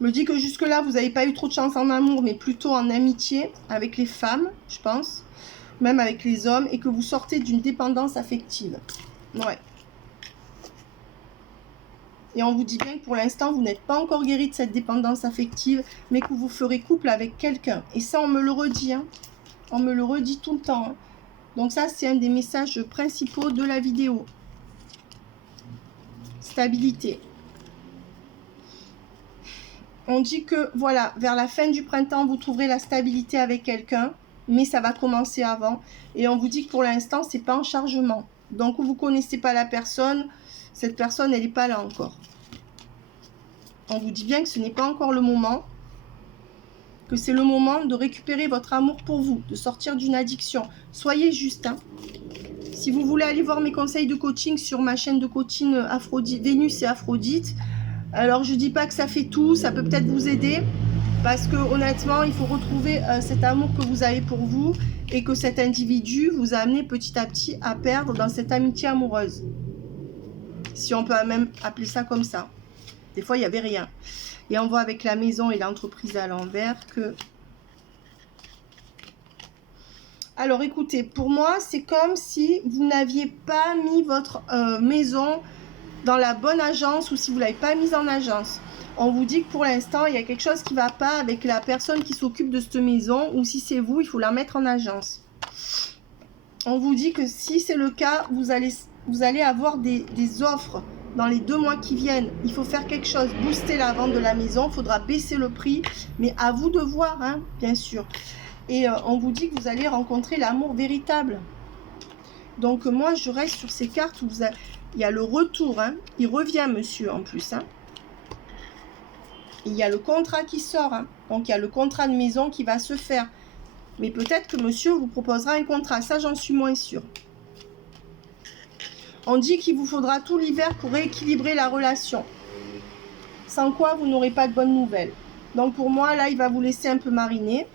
Me dit que jusque-là, vous n'avez pas eu trop de chance en amour, mais plutôt en amitié avec les femmes, je pense. Même avec les hommes. Et que vous sortez d'une dépendance affective. Ouais. Et on vous dit bien que pour l'instant, vous n'êtes pas encore guéri de cette dépendance affective, mais que vous ferez couple avec quelqu'un. Et ça, on me le redit. Hein. On me le redit tout le temps. Hein. Donc ça, c'est un des messages principaux de la vidéo. Stabilité. On dit que, voilà, vers la fin du printemps, vous trouverez la stabilité avec quelqu'un, mais ça va commencer avant. Et on vous dit que pour l'instant, c'est pas en chargement. Donc, vous ne connaissez pas la personne, cette personne, elle n'est pas là encore. On vous dit bien que ce n'est pas encore le moment, que c'est le moment de récupérer votre amour pour vous, de sortir d'une addiction. Soyez juste. Hein. Si vous voulez aller voir mes conseils de coaching sur ma chaîne de coaching Aphrodite, Vénus et Aphrodite, alors je dis pas que ça fait tout, ça peut peut-être vous aider, parce que honnêtement, il faut retrouver cet amour que vous avez pour vous et que cet individu vous a amené petit à petit à perdre dans cette amitié amoureuse. Si on peut même appeler ça comme ça. Des fois, il n'y avait rien. Et on voit avec la maison et l'entreprise à l'envers que... Alors écoutez, pour moi, c'est comme si vous n'aviez pas mis votre maison dans la bonne agence ou si vous ne l'avez pas mise en agence. On vous dit que pour l'instant, il y a quelque chose qui ne va pas avec la personne qui s'occupe de cette maison ou si c'est vous, il faut la mettre en agence. On vous dit que si c'est le cas, vous allez avoir des offres dans les 2 mois qui viennent. Il faut faire quelque chose, booster la vente de la maison, il faudra baisser le prix, mais à vous de voir, hein, bien sûr. Et on vous dit que vous allez rencontrer l'amour véritable. Donc moi, je reste sur ces cartes où il y a le retour, hein. Il revient, monsieur, en plus. Hein. Il y a le contrat qui sort. Hein. Donc, il y a le contrat de maison qui va se faire. Mais peut-être que monsieur vous proposera un contrat. Ça, j'en suis moins sûre. On dit qu'il vous faudra tout l'hiver pour rééquilibrer la relation. Sans quoi, vous n'aurez pas de bonnes nouvelles. Donc, pour moi, là, il va vous laisser un peu mariner.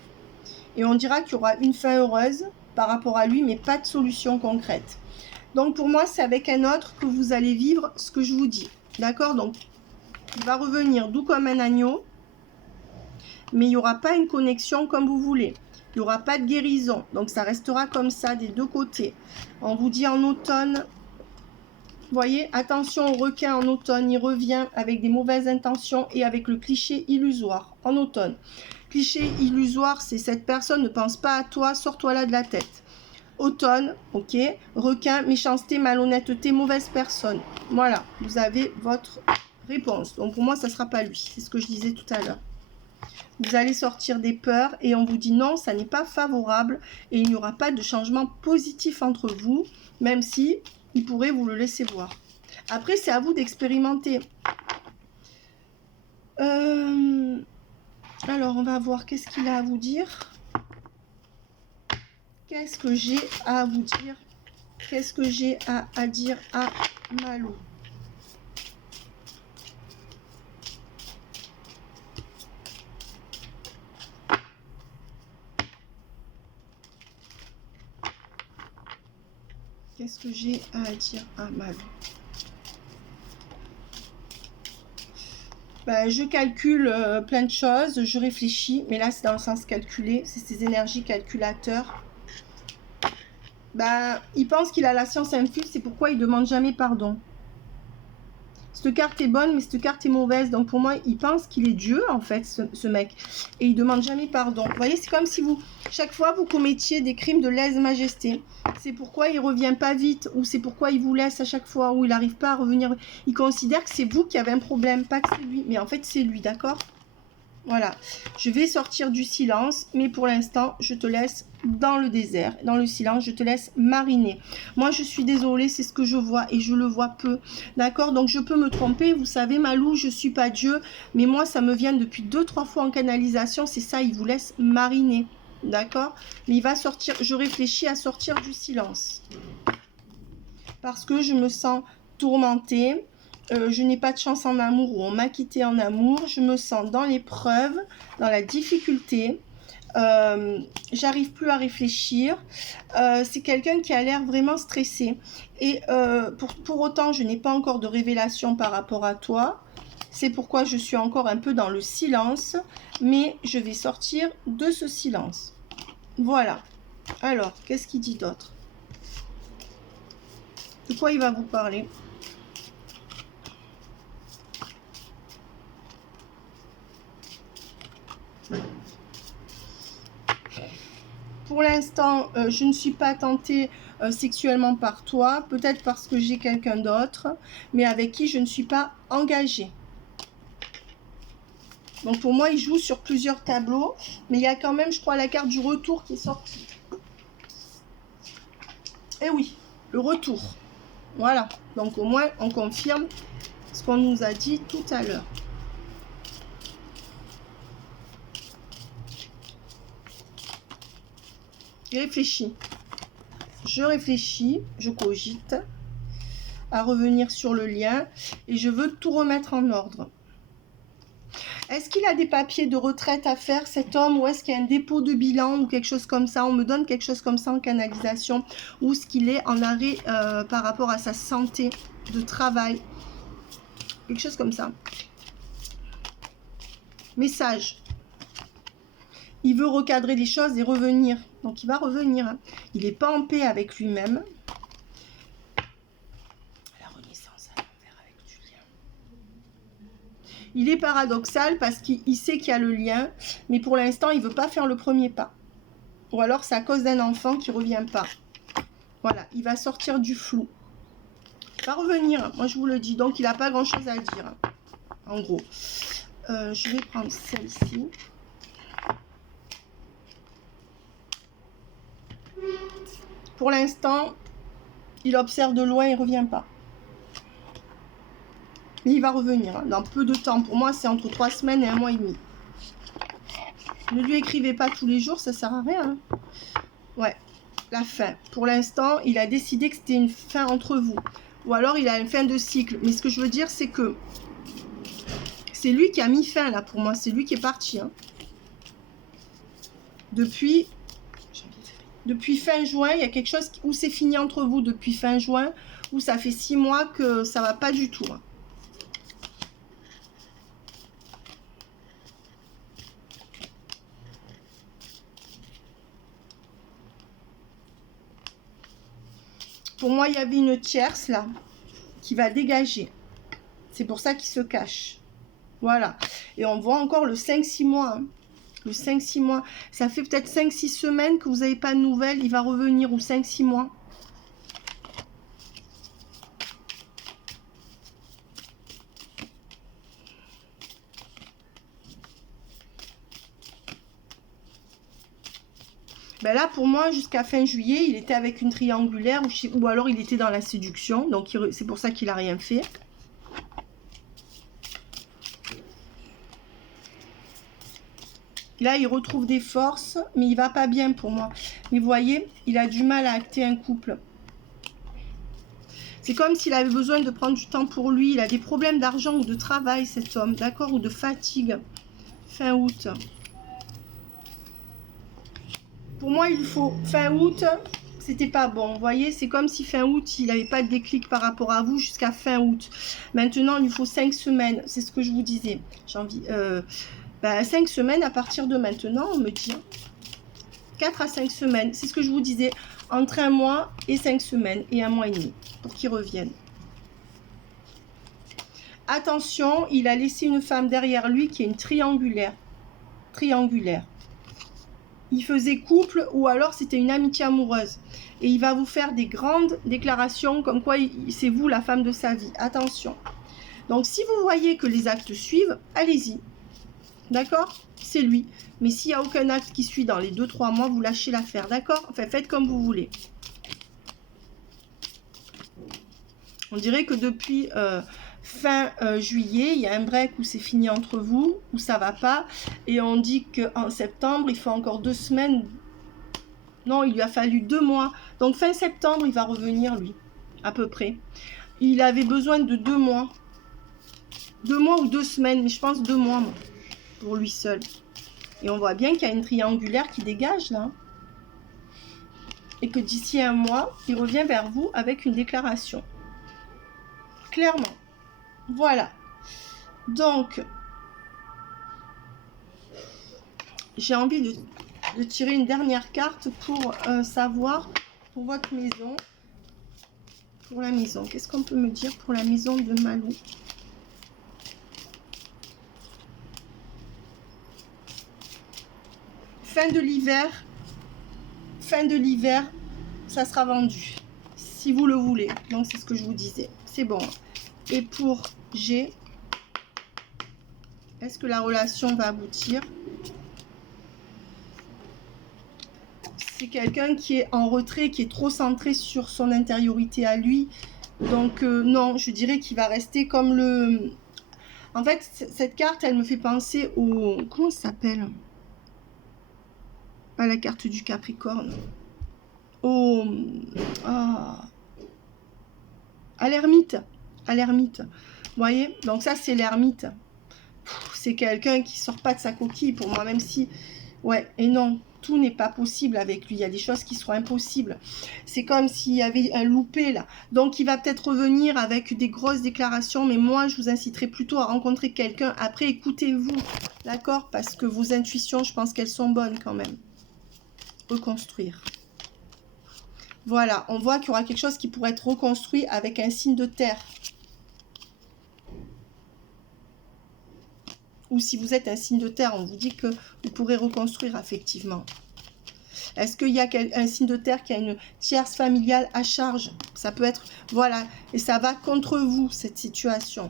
Et on dira qu'il y aura une fin heureuse par rapport à lui, mais pas de solution concrète. Donc, pour moi, c'est avec un autre que vous allez vivre ce que je vous dis. D'accord? Donc, il va revenir doux comme un agneau, mais il n'y aura pas une connexion comme vous voulez. Il n'y aura pas de guérison. Donc, ça restera comme ça des 2 côtés. On vous dit en automne, vous voyez, attention au requin en automne. Il revient avec des mauvaises intentions et avec le cliché illusoire en automne. Cliché illusoire, c'est cette personne ne pense pas à toi, sors-toi là de la tête. Automne, ok. Requin, méchanceté, malhonnêteté, mauvaise personne. Voilà, vous avez votre réponse. Donc pour moi, ça ne sera pas lui. C'est ce que je disais tout à l'heure. Vous allez sortir des peurs et on vous dit non, ça n'est pas favorable et il n'y aura pas de changement positif entre vous, même si il pourrait vous le laisser voir. Après, c'est à vous d'expérimenter. Alors, on va voir qu'est-ce qu'il a à vous dire. Qu'est-ce que j'ai à vous dire? Qu'est-ce que j'ai à dire à Malou? Qu'est-ce que j'ai à dire à Malou? Ben, je calcule plein de choses, je réfléchis, mais là c'est dans le sens calculé, c'est ces énergies calculateurs. Ben, il pense qu'il a la science infuse, c'est pourquoi il ne demande jamais pardon. Cette carte est bonne, mais cette carte est mauvaise. Donc pour moi, il pense qu'il est Dieu, en fait, ce mec. Et il ne demande jamais pardon. Vous voyez, c'est comme si vous, chaque fois, vous commettiez des crimes de lèse-majesté. C'est pourquoi il ne revient pas vite, ou c'est pourquoi il vous laisse à chaque fois, ou il n'arrive pas à revenir. Il considère que c'est vous qui avez un problème, pas que c'est lui. Mais en fait, c'est lui, d'accord ? Voilà, je vais sortir du silence, mais pour l'instant, je te laisse dans le désert, dans le silence, je te laisse mariner. Moi, je suis désolée, c'est ce que je vois et je le vois peu. D'accord? Donc, je peux me tromper. Vous savez, Malou, je ne suis pas Dieu, mais moi, ça me vient depuis 2-3 fois en canalisation. C'est ça, il vous laisse mariner. D'accord? Mais il va sortir, je réfléchis à sortir du silence. Parce que je me sens tourmentée. Je n'ai pas de chance en amour ou on m'a quitté en amour. Je me sens dans l'épreuve, dans la difficulté. J'arrive plus à réfléchir. C'est quelqu'un qui a l'air vraiment stressé. Et pour autant, je n'ai pas encore de révélation par rapport à toi. C'est pourquoi je suis encore un peu dans le silence. Mais je vais sortir de ce silence. Voilà. Alors, qu'est-ce qu'il dit d'autre? De quoi il va vous parler? Pour l'instant, je ne suis pas tentée sexuellement par toi, peut-être parce que j'ai quelqu'un d'autre, mais avec qui je ne suis pas engagée. Donc pour moi, il joue sur plusieurs tableaux, mais il y a quand même, je crois, la carte du retour qui est sortie. Eh oui, le retour. Voilà, donc au moins on confirme ce qu'on nous a dit tout à l'heure. réfléchis. Je réfléchis, je cogite à revenir sur le lien et je veux tout remettre en ordre. Est-ce qu'il a des papiers de retraite à faire, cet homme, ou est-ce qu'il y a un dépôt de bilan ou quelque chose comme ça? On me donne quelque chose comme ça en canalisation, ou est-ce qu'il est en arrêt par rapport à sa santé de travail? Quelque chose comme ça. Message. Il veut recadrer les choses et revenir. Donc il va revenir. Hein. Il n'est pas en paix avec lui-même. La renaissance à l'envers avec du lien. Il est paradoxal parce qu'il sait qu'il y a le lien, mais pour l'instant, il ne veut pas faire le premier pas. Ou alors c'est à cause d'un enfant qui ne revient pas. Voilà, il va sortir du flou. Il va revenir, moi je vous le dis. Donc il n'a pas grand-chose à dire. En gros. Je vais prendre celle-ci. Pour l'instant, il observe de loin et ne revient pas. Mais il va revenir hein, dans peu de temps. Pour moi, c'est entre 3 semaines et 1 mois et demi. Ne lui écrivez pas tous les jours, ça sert à rien. Hein. Ouais, la fin. Pour l'instant, il a décidé que c'était une fin entre vous. Ou alors, il a une fin de cycle. Mais ce que je veux dire, c'est que c'est lui qui a mis fin, là, pour moi. C'est lui qui est parti. Hein. Depuis fin juin, il y a quelque chose où c'est fini entre vous depuis fin juin, où ça fait 6 mois que ça va pas du tout. Hein. Pour moi, il y avait une tierce là qui va dégager. C'est pour ça qu'il se cache. Voilà. Et on voit encore le 5-6 mois. Hein. Le 5-6 mois. Ça fait peut-être 5-6 semaines que vous n'avez pas de nouvelles. Il va revenir ou 5-6 mois. Ben là, pour moi, jusqu'à fin juillet, il était avec une triangulaire ou alors il était dans la séduction. Donc, c'est pour ça qu'il n'a rien fait. Là, il retrouve des forces, mais il va pas bien pour moi. Mais vous voyez, il a du mal à acter un couple. C'est comme s'il avait besoin de prendre du temps pour lui. Il a des problèmes d'argent ou de travail, cet homme, d'accord? Ou de fatigue. Fin août. Pour moi, il faut fin août, c'était pas bon. Vous voyez, c'est comme si fin août, il n'avait pas de déclic par rapport à vous jusqu'à fin août. Maintenant, il lui faut 5 semaines. C'est ce que je vous disais. J'ai envie... 5 semaines à partir de maintenant, on me dit. 4 à 5 semaines. C'est ce que je vous disais. Entre 1 mois et 5 semaines et 1 mois et demi pour qu'il revienne. Attention, il a laissé une femme derrière lui qui est une triangulaire. Triangulaire. Il faisait couple ou alors c'était une amitié amoureuse. Et il va vous faire des grandes déclarations comme quoi c'est vous la femme de sa vie. Attention. Donc si vous voyez que les actes suivent, allez-y. D'accord? C'est lui. Mais s'il n'y a aucun acte qui suit dans les 2-3 mois, vous lâchez l'affaire. D'accord? Enfin, faites comme vous voulez. On dirait que depuis fin juillet, il y a un break où c'est fini entre vous, où ça va pas. Et on dit qu'en septembre, il faut encore 2 semaines. Non, il lui a fallu 2 mois. Donc fin septembre, il va revenir, lui, à peu près. Il avait besoin de 2 mois. 2 mois ou 2 semaines, mais je pense 2 mois, moi. Pour lui seul. Et on voit bien qu'il y a une triangulaire qui dégage là. Et que d'ici 1 mois, il revient vers vous avec une déclaration. Clairement. Voilà. Donc, j'ai envie de tirer une dernière carte pour savoir, pour votre maison. Pour la maison. Qu'est-ce qu'on peut me dire pour la maison de Malou ? Fin de l'hiver, ça sera vendu, si vous le voulez. Donc, c'est ce que je vous disais. C'est bon. Et pour G, est-ce que la relation va aboutir? C'est quelqu'un qui est en retrait, qui est trop centré sur son intériorité à lui. Donc, non, je dirais qu'il va rester comme le... En fait, cette carte, elle me fait penser au... Comment ça s'appelle ? À la carte du Capricorne. au, ah, à l'ermite. À l'ermite. Vous voyez? Donc ça, c'est l'ermite. C'est quelqu'un qui sort pas de sa coquille pour moi, même si... Ouais, et non, tout n'est pas possible avec lui. Il y a des choses qui seront impossibles. C'est comme s'il y avait un loupé là. Donc il va peut-être revenir avec des grosses déclarations, mais moi, je vous inciterai plutôt à rencontrer quelqu'un. Après, écoutez-vous, d'accord? Parce que vos intuitions, je pense qu'elles sont bonnes quand même. Reconstruire. Voilà, on voit qu'il y aura quelque chose qui pourrait être reconstruit avec un signe de terre. Ou si vous êtes un signe de terre, on vous dit que vous pourrez reconstruire effectivement. Est-ce qu'il y a un signe de terre qui a une tierce familiale à charge? Ça peut être, voilà, et ça va contre vous, cette situation.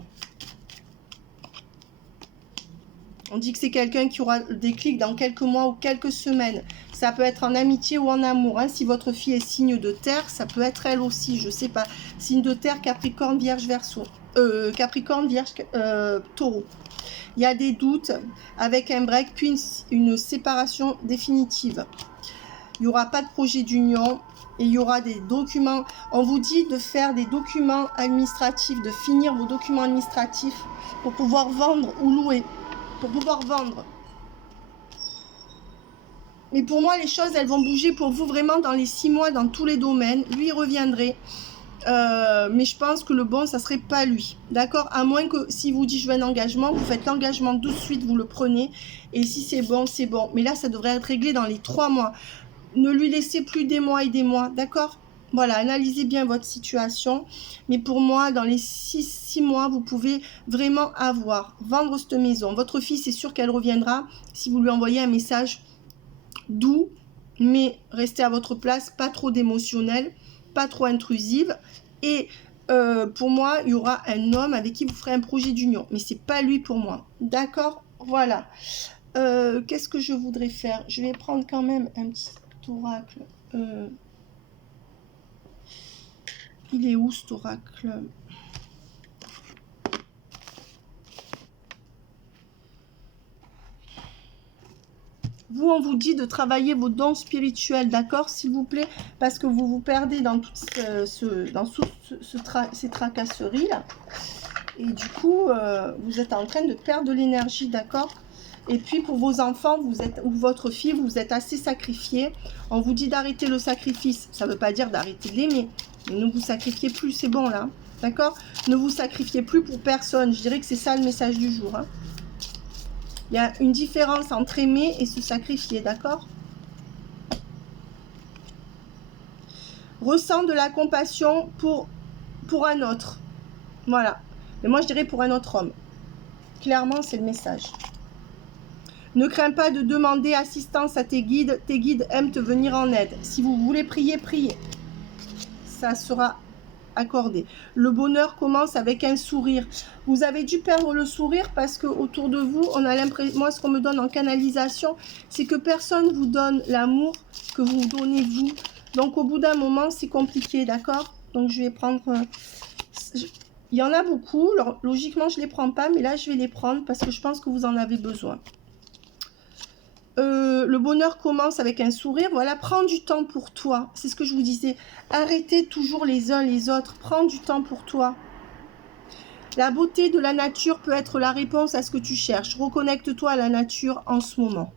On dit que c'est quelqu'un qui aura des clics dans quelques mois ou quelques semaines. Ça peut être en amitié ou en amour. Hein. Si votre fille est signe de terre, ça peut être elle aussi, je sais pas. Signe de terre, Capricorne, Vierge, Verseau. Capricorne, Vierge, Taureau. Il y a des doutes avec un break, puis une séparation définitive. Il n'y aura pas de projet d'union et il y aura des documents. On vous dit de faire des documents administratifs, de finir vos documents administratifs pour pouvoir vendre ou louer. Pour pouvoir vendre. Mais pour moi, les choses, elles vont bouger pour vous vraiment dans les 6 mois, dans tous les domaines. Lui, il reviendrait. Mais je pense que le bon, ça serait pas lui. D'accord? À moins que si vous dit je veux un engagement, vous faites l'engagement de suite, vous le prenez. Et si c'est bon, c'est bon. Mais là, ça devrait être réglé dans les 3 mois. Ne lui laissez plus des mois et des mois. D'accord? Voilà, analysez bien votre situation. Mais pour moi, dans les 6 mois, vous pouvez vraiment vendre cette maison. Votre fille, c'est sûr qu'elle reviendra si vous lui envoyez un message doux, mais restez à votre place, pas trop d'émotionnel, pas trop intrusive. Et pour moi, il y aura un homme avec qui vous ferez un projet d'union. Mais c'est pas lui pour moi. D'accord? Voilà. Qu'est-ce que je voudrais faire? Je vais prendre quand même un petit oracle. Il est où cet oracle? Vous, on vous dit de travailler vos dons spirituels, d'accord, s'il vous plaît, parce que vous vous perdez dans toutes ces tracasseries là. Et du coup, vous êtes en train de perdre de l'énergie, d'accord? Et puis pour vos enfants, ou votre fille, vous êtes assez sacrifié. On vous dit d'arrêter le sacrifice. Ça ne veut pas dire d'arrêter de l'aimer. Mais ne vous sacrifiez plus, c'est bon là. D'accord? Ne vous sacrifiez plus pour personne. Je dirais que c'est ça le message du jour. Hein. Il y a une différence entre aimer et se sacrifier, d'accord? Ressent de la compassion pour un autre. Voilà. Mais moi, je dirais pour un autre homme. Clairement, c'est le message. Ne crains pas de demander assistance à tes guides. Tes guides aiment te venir en aide. Si vous voulez prier, priez. Ça sera accordé. Le bonheur commence avec un sourire. Vous avez dû perdre le sourire parce que autour de vous, on a l'impression, moi, ce qu'on me donne en canalisation, c'est que personne vous donne l'amour que vous donnez vous. Donc, au bout d'un moment, c'est compliqué, d'accord? Donc, je vais prendre... il y en a beaucoup. Alors, logiquement, je ne les prends pas, mais là, je vais les prendre parce que je pense que vous en avez besoin. Le bonheur commence avec un sourire. Voilà, prends du temps pour toi. C'est ce que je vous disais. Arrêtez toujours les uns les autres. Prends du temps pour toi. La beauté de la nature peut être la réponse à ce que tu cherches. Reconnecte-toi à la nature en ce moment.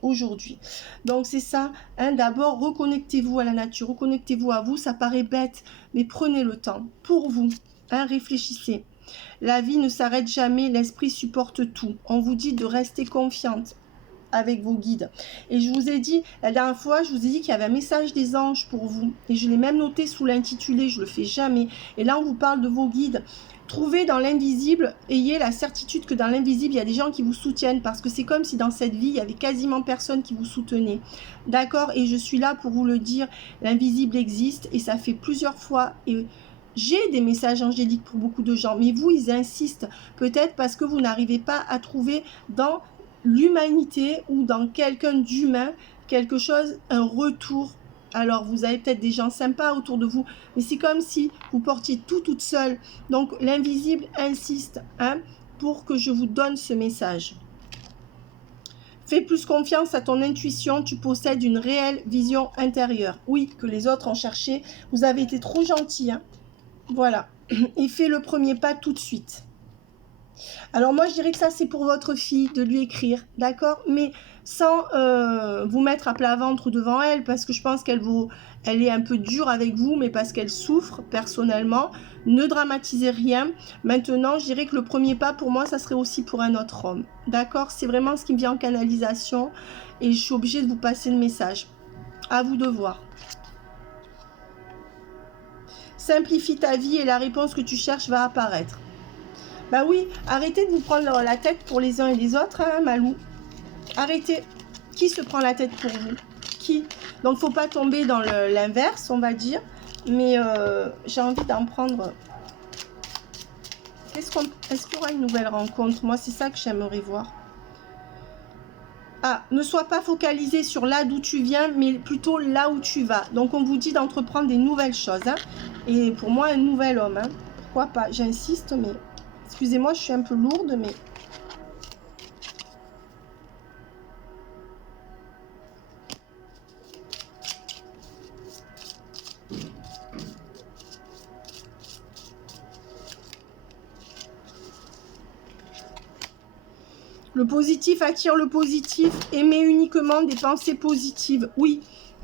Aujourd'hui. Donc c'est ça. Hein, d'abord, reconnectez-vous à la nature. Reconnectez-vous à vous. Ça paraît bête, mais prenez le temps pour vous. Hein, réfléchissez. La vie ne s'arrête jamais. L'esprit supporte tout. On vous dit de rester confiante avec vos guides. Et je vous ai dit, la dernière fois, je vous ai dit qu'il y avait un message des anges pour vous. Et je l'ai même noté sous l'intitulé, je le fais jamais. Et là, on vous parle de vos guides. Trouvez dans l'invisible, ayez la certitude que dans l'invisible, il y a des gens qui vous soutiennent. Parce que c'est comme si dans cette vie, il y avait quasiment personne qui vous soutenait. D'accord? Et je suis là pour vous le dire, l'invisible existe. Et ça fait plusieurs fois... Et j'ai des messages angéliques pour beaucoup de gens. Mais vous, ils insistent. Peut-être parce que vous n'arrivez pas à trouver dans l'humanité ou dans quelqu'un d'humain, quelque chose, un retour. Alors, vous avez peut-être des gens sympas autour de vous, mais c'est comme si vous portiez tout toute seule. Donc, l'invisible insiste hein, pour que je vous donne ce message. Fais plus confiance à ton intuition, tu possèdes une réelle vision intérieure. Oui, que les autres ont cherché, vous avez été trop gentil, hein. Voilà, et fais le premier pas tout de suite. Alors moi, je dirais que ça, c'est pour votre fille, de lui écrire, d'accord? Mais sans vous mettre à plat ventre devant elle, parce que je pense qu'elle est un peu dure avec vous, mais parce qu'elle souffre personnellement. Ne dramatisez rien. Maintenant, je dirais que le premier pas, pour moi, ça serait aussi pour un autre homme, d'accord? C'est vraiment ce qui me vient en canalisation, et je suis obligée de vous passer le message. À vous de voir. Simplifie ta vie et la réponse que tu cherches va apparaître. Bah oui, arrêtez de vous prendre la tête pour les uns et les autres, hein, Malou. Arrêtez. Qui se prend la tête pour vous? Qui? Donc, faut pas tomber dans l'inverse, on va dire. Mais j'ai envie d'en prendre... Est-ce qu'il y aura une nouvelle rencontre? Moi, c'est ça que j'aimerais voir. Ah, ne sois pas focalisé sur là d'où tu viens, mais plutôt là où tu vas. Donc, on vous dit d'entreprendre des nouvelles choses, hein. Et pour moi, un nouvel homme, hein. Pourquoi pas? J'insiste, mais... Excusez-moi, je suis un peu lourde, mais... Le positif attire le positif. Aimez uniquement des pensées positives. Oui,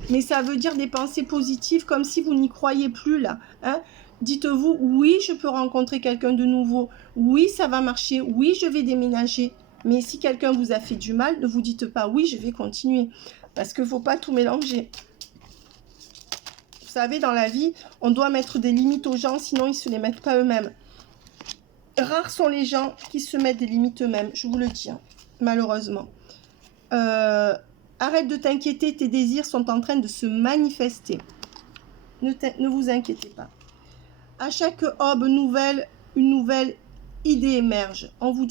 mais ça veut dire des pensées positives comme si vous n'y croyez plus, là, hein. Dites-vous, oui, je peux rencontrer quelqu'un de nouveau. Oui, ça va marcher. Oui, je vais déménager. Mais si quelqu'un vous a fait du mal, ne vous dites pas, oui, je vais continuer. Parce qu'il ne faut pas tout mélanger. Vous savez, dans la vie, on doit mettre des limites aux gens, sinon ils ne se les mettent pas eux-mêmes. Rares sont les gens qui se mettent des limites eux-mêmes, je vous le dis, hein, malheureusement. Arrête de t'inquiéter, tes désirs sont en train de se manifester. Ne vous inquiétez pas. À chaque aube nouvelle, une nouvelle idée émerge. On vous dit